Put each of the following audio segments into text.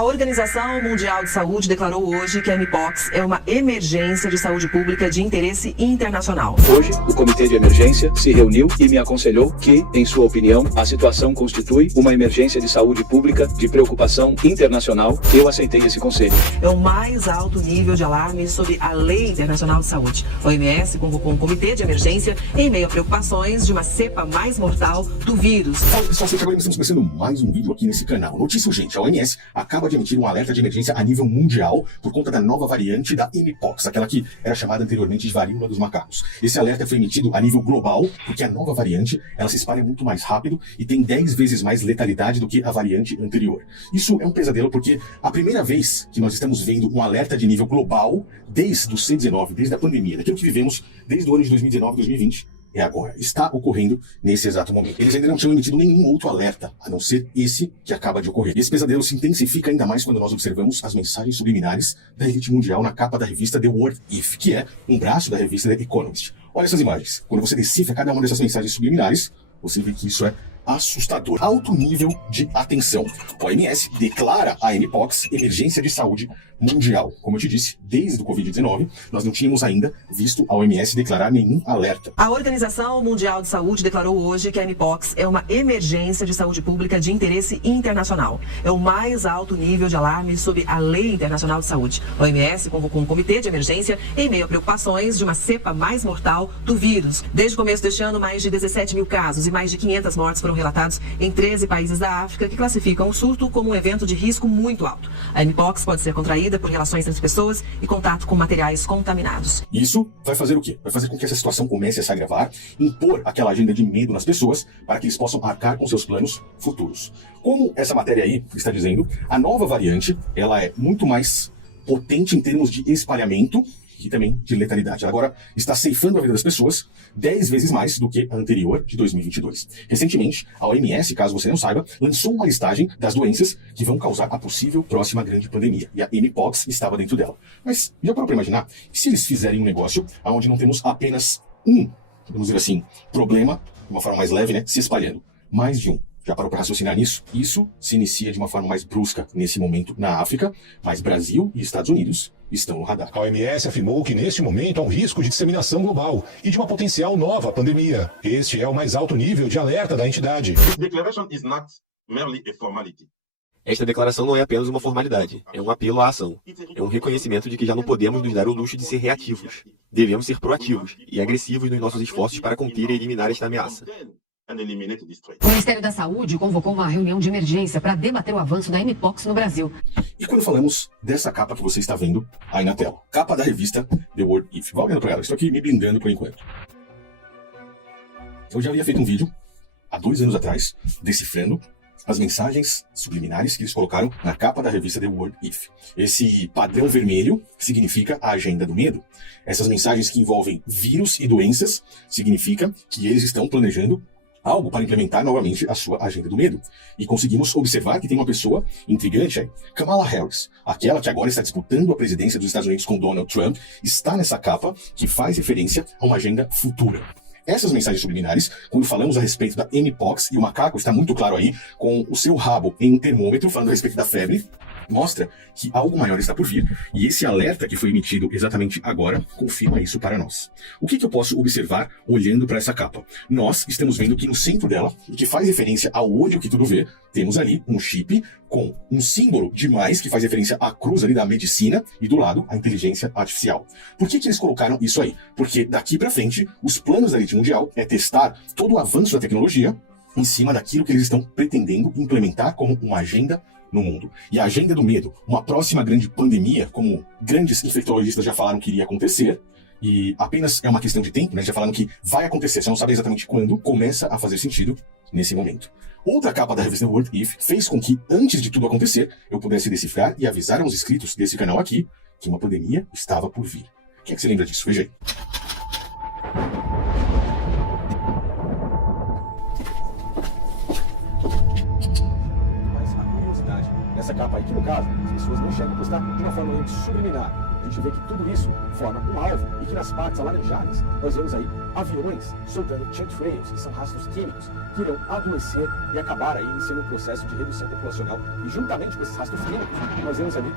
A Organização Mundial de Saúde declarou hoje que a Mpox é uma emergência de saúde pública de interesse internacional. Hoje, o Comitê de Emergência se reuniu e me aconselhou que, em sua opinião, a situação constitui uma emergência de saúde pública de preocupação internacional. Eu aceitei esse conselho. É o mais alto nível de alarme sob a Lei Internacional de Saúde. A OMS convocou um comitê de emergência em meio a preocupações de uma cepa mais mortal do vírus. Fala pessoal, agora nós estamos começando mais um vídeo aqui nesse canal. Notícia urgente, a OMS acaba de emitir um alerta de emergência a nível mundial por conta da nova variante da Mpox, aquela que era chamada anteriormente de varíola dos macacos. Esse alerta foi emitido a nível global porque a nova variante ela se espalha muito mais rápido e tem 10 vezes mais letalidade do que a variante anterior. Isso é um pesadelo porque a primeira vez que nós estamos vendo um alerta de nível global desde o C-19, desde a pandemia, daquilo que vivemos desde o ano de 2019 e 2020, é agora. Está ocorrendo nesse exato momento. Eles ainda não tinham emitido nenhum outro alerta, a não ser esse que acaba de ocorrer. Esse pesadelo se intensifica ainda mais quando nós observamos as mensagens subliminares da elite mundial na capa da revista The What If, que é um braço da revista The Economist. Olha essas imagens. Quando você decifra cada uma dessas mensagens subliminares, você vê que isso é assustador. Alto nível de atenção. A OMS declara a Mpox emergência de saúde mundial. Como eu te disse, desde o Covid-19, nós não tínhamos ainda visto a OMS declarar nenhum alerta. A Organização Mundial de Saúde declarou hoje que a Mpox é uma emergência de saúde pública de interesse internacional. É o mais alto nível de alarme sob a Lei Internacional de Saúde. A OMS convocou um comitê de emergência em meio a preocupações de uma cepa mais mortal do vírus. Desde o começo deste ano, mais de 17 mil casos e mais de 500 mortes foram relatados em 13 países da África que classificam o surto como um evento de risco muito alto. A Mpox pode ser contraída por relações entre pessoas e contato com materiais contaminados. Isso vai fazer o quê? Vai fazer com que essa situação comece a se agravar, impor aquela agenda de medo nas pessoas para que eles possam arcar com seus planos futuros. Como essa matéria aí está dizendo, a nova variante ela é muito mais potente em termos de espalhamento e também de letalidade. Ela agora está ceifando a vida das pessoas 10 vezes mais do que a anterior, de 2022. Recentemente, a OMS, caso você não saiba, lançou uma listagem das doenças que vão causar a possível próxima grande pandemia. E a Mpox estava dentro dela. Mas já parou para imaginar? E se eles fizerem um negócio onde não temos apenas um, vamos dizer assim, problema, de uma forma mais leve, né, se espalhando? Mais de um. Já parou para raciocinar nisso? Isso se inicia de uma forma mais brusca nesse momento na África, mas Brasil e Estados Unidos estão no radar. A OMS afirmou que neste momento há um risco de disseminação global e de uma potencial nova pandemia. Este é o mais alto nível de alerta da entidade. Esta declaração não é apenas uma formalidade, é um apelo à ação. É um reconhecimento de que já não podemos nos dar o luxo de ser reativos. Devemos ser proativos e agressivos nos nossos esforços para conter e eliminar esta ameaça. O Ministério da Saúde convocou uma reunião de emergência para debater o avanço da Mpox no Brasil. E quando falamos dessa capa que você está vendo aí na tela, capa da revista The What If. Vá olhando para ela, estou aqui me blindando por enquanto. Eu já havia feito um vídeo, há 2 anos atrás, decifrando as mensagens subliminares que eles colocaram na capa da revista The What If. Esse padrão vermelho significa a agenda do medo. Essas mensagens que envolvem vírus e doenças significa que eles estão planejando algo para implementar novamente a sua agenda do medo. E conseguimos observar que tem uma pessoa intrigante aí. Kamala Harris, aquela que agora está disputando a presidência dos Estados Unidos com Donald Trump, está nessa capa que faz referência a uma agenda futura. Essas mensagens subliminares, quando falamos a respeito da Mpox, e o macaco está muito claro aí, com o seu rabo em um termômetro, falando a respeito da febre, mostra que algo maior está por vir, e esse alerta que foi emitido exatamente agora confirma isso para nós. O que eu posso observar olhando para essa capa? Nós estamos vendo que no centro dela, e que faz referência ao olho que tudo vê, temos ali um chip com um símbolo de mais que faz referência à cruz ali da medicina e do lado a inteligência artificial. Por que eles colocaram isso aí? Porque daqui para frente, os planos da elite mundial é testar todo o avanço da tecnologia em cima daquilo que eles estão pretendendo implementar como uma agenda no mundo. E a agenda do medo, uma próxima grande pandemia, como grandes infectologistas já falaram que iria acontecer, e apenas é uma questão de tempo, né? Já falaram que vai acontecer, só não sabe exatamente quando, começa a fazer sentido nesse momento. Outra capa da revista What If fez com que, antes de tudo acontecer, eu pudesse decifrar e avisar aos inscritos desse canal aqui que uma pandemia estava por vir. Quem é que se lembra disso? Veja aí. Essa capa aí, que no caso, as pessoas não enxergam por estar de uma forma subliminar. A gente vê que tudo isso forma um alvo e que nas partes alaranjadas nós vemos aí aviões soltando chemtrails, que são rastros químicos, que irão adoecer e acabar aí iniciando um processo de redução populacional. E juntamente com esses rastros químicos, nós vemos ali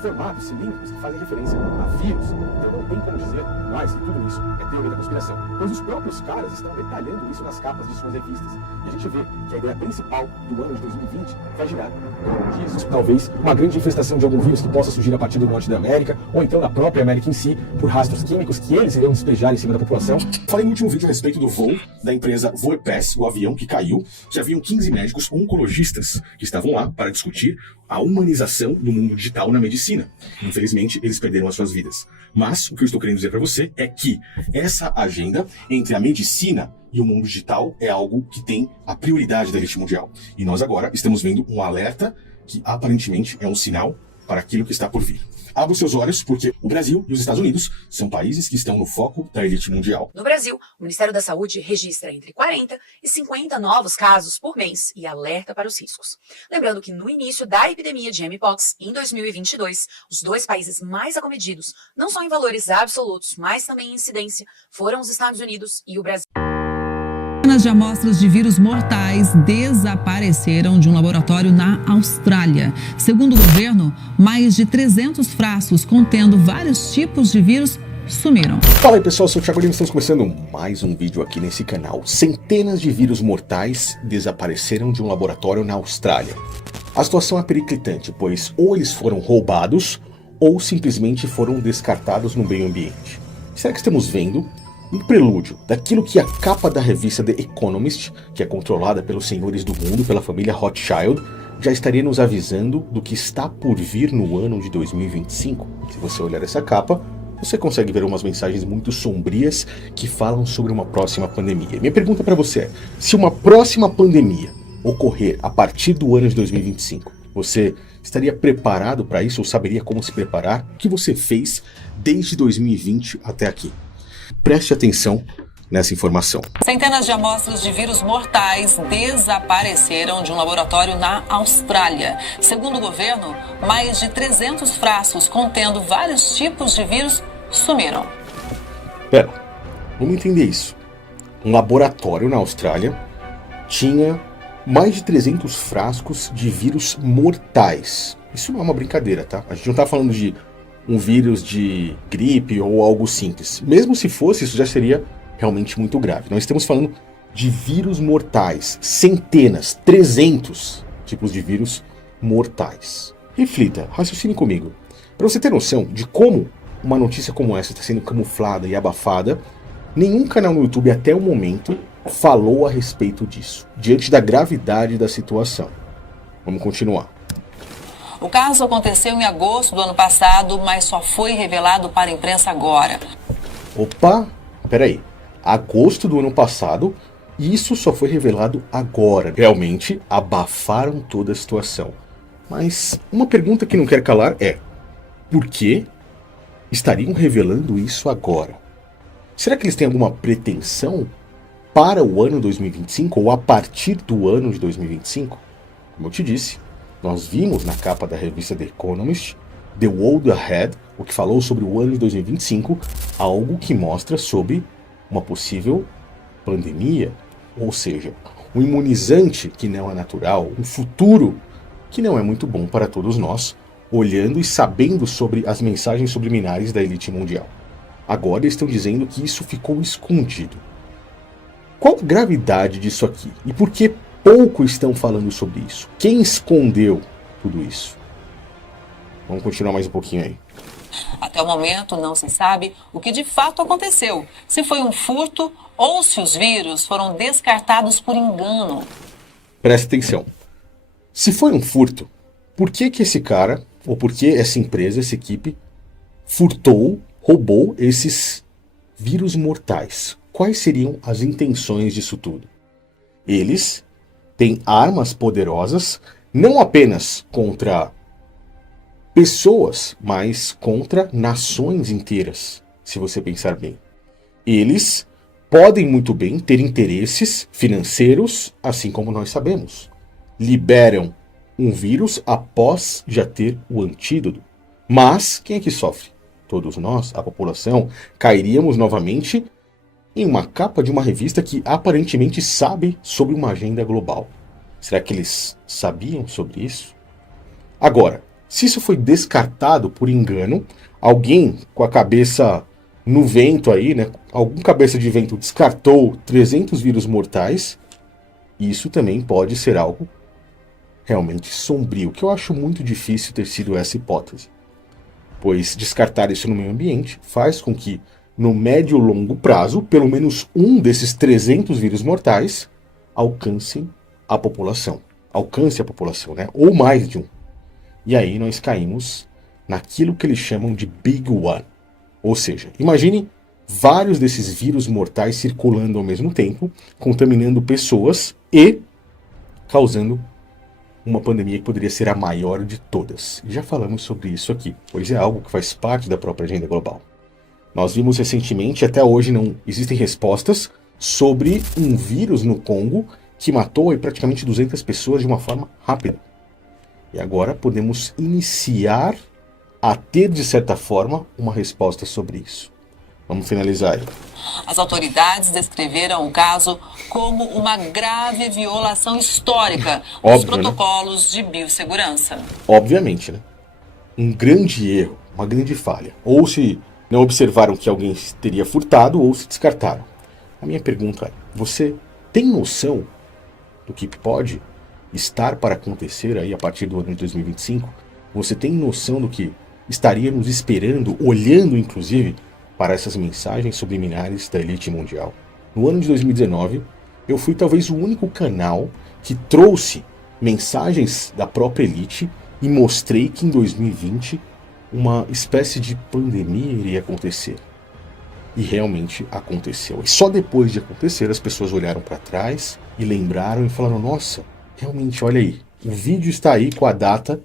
formatos cilíndricos que fazem referência a vírus. Então não tem como dizer mais que tudo isso é teoria da conspiração, pois os próprios caras estão detalhando isso nas capas de suas revistas. E a gente vê que a ideia principal do ano de 2020 vai girar em torno disso. Talvez uma grande infestação de algum vírus que possa surgir a partir do norte da América, ou então da própria América em si, por rastros químicos que eles irão despejar em cima da população. Falei no último vídeo a respeito do voo da empresa Voepass, o avião que caiu, que haviam 15 médicos oncologistas que estavam lá para discutir a humanização do mundo digital na medicina. Infelizmente, eles perderam as suas vidas. Mas o que eu estou querendo dizer para você é que essa agenda entre a medicina e o mundo digital é algo que tem a prioridade da elite mundial. E nós agora estamos vendo um alerta que aparentemente é um sinal para aquilo que está por vir. Abra os seus olhos, porque o Brasil e os Estados Unidos são países que estão no foco da elite mundial. No Brasil, o Ministério da Saúde registra entre 40 e 50 novos casos por mês e alerta para os riscos. Lembrando que no início da epidemia de Mpox, em 2022, os dois países mais acometidos, não só em valores absolutos, mas também em incidência, foram os Estados Unidos e o Brasil. Centenas de amostras de vírus mortais desapareceram de um laboratório na Austrália. Segundo o governo, mais de 300 frascos contendo vários tipos de vírus sumiram. Fala aí pessoal, eu sou o Thiago Lima, estamos começando mais um vídeo aqui nesse canal. Centenas de vírus mortais desapareceram de um laboratório na Austrália. A situação é periclitante, pois ou eles foram roubados ou simplesmente foram descartados no meio ambiente. Será que estamos vendo um prelúdio daquilo que a capa da revista The Economist, que é controlada pelos senhores do mundo, pela família Rothschild, já estaria nos avisando do que está por vir no ano de 2025? Se você olhar essa capa, você consegue ver umas mensagens muito sombrias que falam sobre uma próxima pandemia. Minha pergunta para você é, se uma próxima pandemia ocorrer a partir do ano de 2025, você estaria preparado para isso ou saberia como se preparar? O que você fez desde 2020 até aqui? Preste atenção nessa informação. Centenas de amostras de vírus mortais desapareceram de um laboratório na Austrália. Segundo o governo, mais de 300 frascos contendo vários tipos de vírus sumiram. Pera, vamos entender isso. Um laboratório na Austrália tinha mais de 300 frascos de vírus mortais. Isso não é uma brincadeira, tá? A gente não tá falando de um vírus de gripe ou algo simples. Mesmo se fosse, isso já seria realmente muito grave. Nós estamos falando de vírus mortais. Centenas, 300 tipos de vírus mortais. Reflita, raciocine comigo. Para você ter noção de como uma notícia como essa está sendo camuflada e abafada, nenhum canal no YouTube até o momento falou a respeito disso, diante da gravidade da situação. Vamos continuar. O caso aconteceu em agosto do ano passado, mas só foi revelado para a imprensa agora. Opa, peraí. Agosto do ano passado, e isso só foi revelado agora. Realmente abafaram toda a situação. Mas uma pergunta que não quer calar é: por que estariam revelando isso agora? Será que eles têm alguma pretensão para o ano 2025 ou a partir do ano de 2025? Como eu te disse, nós vimos na capa da revista The Economist, The World Ahead, o que falou sobre o ano de 2025, algo que mostra sobre uma possível pandemia, ou seja, um imunizante que não é natural, um futuro que não é muito bom para todos nós, olhando e sabendo sobre as mensagens subliminares da elite mundial. Agora estão dizendo que isso ficou escondido. Qual a gravidade disso aqui? E por que pouco estão falando sobre isso? Quem escondeu tudo isso? Vamos continuar mais um pouquinho aí. Até o momento não se sabe o que de fato aconteceu, se foi um furto ou se os vírus foram descartados por engano. Preste atenção. Se foi um furto, por que esse cara, ou por que essa empresa, essa equipe, roubou esses vírus mortais? Quais seriam as intenções disso tudo? Eles têm armas poderosas, não apenas contra pessoas, mas contra nações inteiras, se você pensar bem. Eles podem muito bem ter interesses financeiros, assim como nós sabemos. Liberam um vírus após já ter o antídoto. Mas quem é que sofre? Todos nós, a população, cairíamos novamente em uma capa de uma revista que aparentemente sabe sobre uma agenda global. Será que eles sabiam sobre isso? Agora, se isso foi descartado por engano, alguém com a cabeça no vento aí, né? Algum cabeça de vento descartou 300 vírus mortais, isso também pode ser algo realmente sombrio, que eu acho muito difícil ter sido essa hipótese. Pois descartar isso no meio ambiente faz com que, no médio e longo prazo, pelo menos um desses 300 vírus mortais alcance a população, né? Ou mais de um. E aí nós caímos naquilo que eles chamam de Big One. Ou seja, imagine vários desses vírus mortais circulando ao mesmo tempo, contaminando pessoas e causando uma pandemia que poderia ser a maior de todas. E já falamos sobre isso aqui, pois é algo que faz parte da própria agenda global. Nós vimos recentemente, até hoje não existem respostas, sobre um vírus no Congo que matou aí praticamente 200 pessoas de uma forma rápida. E agora podemos iniciar a ter, de certa forma, uma resposta sobre isso. Vamos finalizar aí. As autoridades descreveram o caso como uma grave violação histórica dos protocolos de biossegurança. Obviamente, né? Um grande erro, uma grande falha. Ou se não observaram que alguém teria furtado, ou se descartaram. A minha pergunta é, você tem noção do que pode estar para acontecer aí a partir do ano de 2025? Você tem noção do que estaria nos esperando, olhando inclusive para essas mensagens subliminares da elite mundial? No ano de 2019, eu fui talvez o único canal que trouxe mensagens da própria elite e mostrei que em 2020 uma espécie de pandemia iria acontecer. E realmente aconteceu. E só depois de acontecer as pessoas olharam para trás e lembraram e falaram, nossa, realmente, olha aí, o vídeo está aí com a data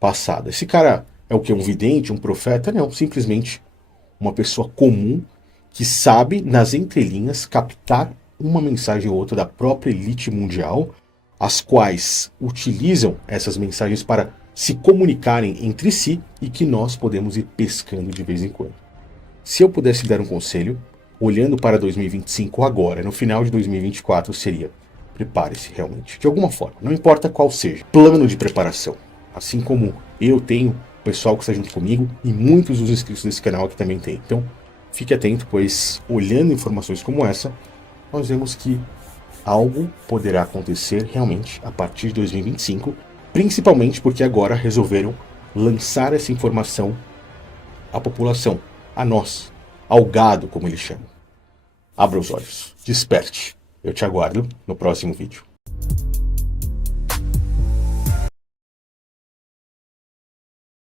passada. Esse cara é o que? Um vidente, um profeta? Não, simplesmente uma pessoa comum que sabe, nas entrelinhas, captar uma mensagem ou outra da própria elite mundial, as quais utilizam essas mensagens para se comunicarem entre si e que nós podemos ir pescando de vez em quando. Se eu pudesse dar um conselho, olhando para 2025 agora, no final de 2024, seria: prepare-se realmente, de alguma forma, não importa qual seja, plano de preparação. Assim como eu tenho, o pessoal que está junto comigo e muitos dos inscritos desse canal aqui também tem. Então, fique atento, pois olhando informações como essa, nós vemos que algo poderá acontecer realmente a partir de 2025, principalmente porque agora resolveram lançar essa informação à população, a nós, ao gado, como eles chamam. Abra os olhos, desperte. Eu te aguardo no próximo vídeo.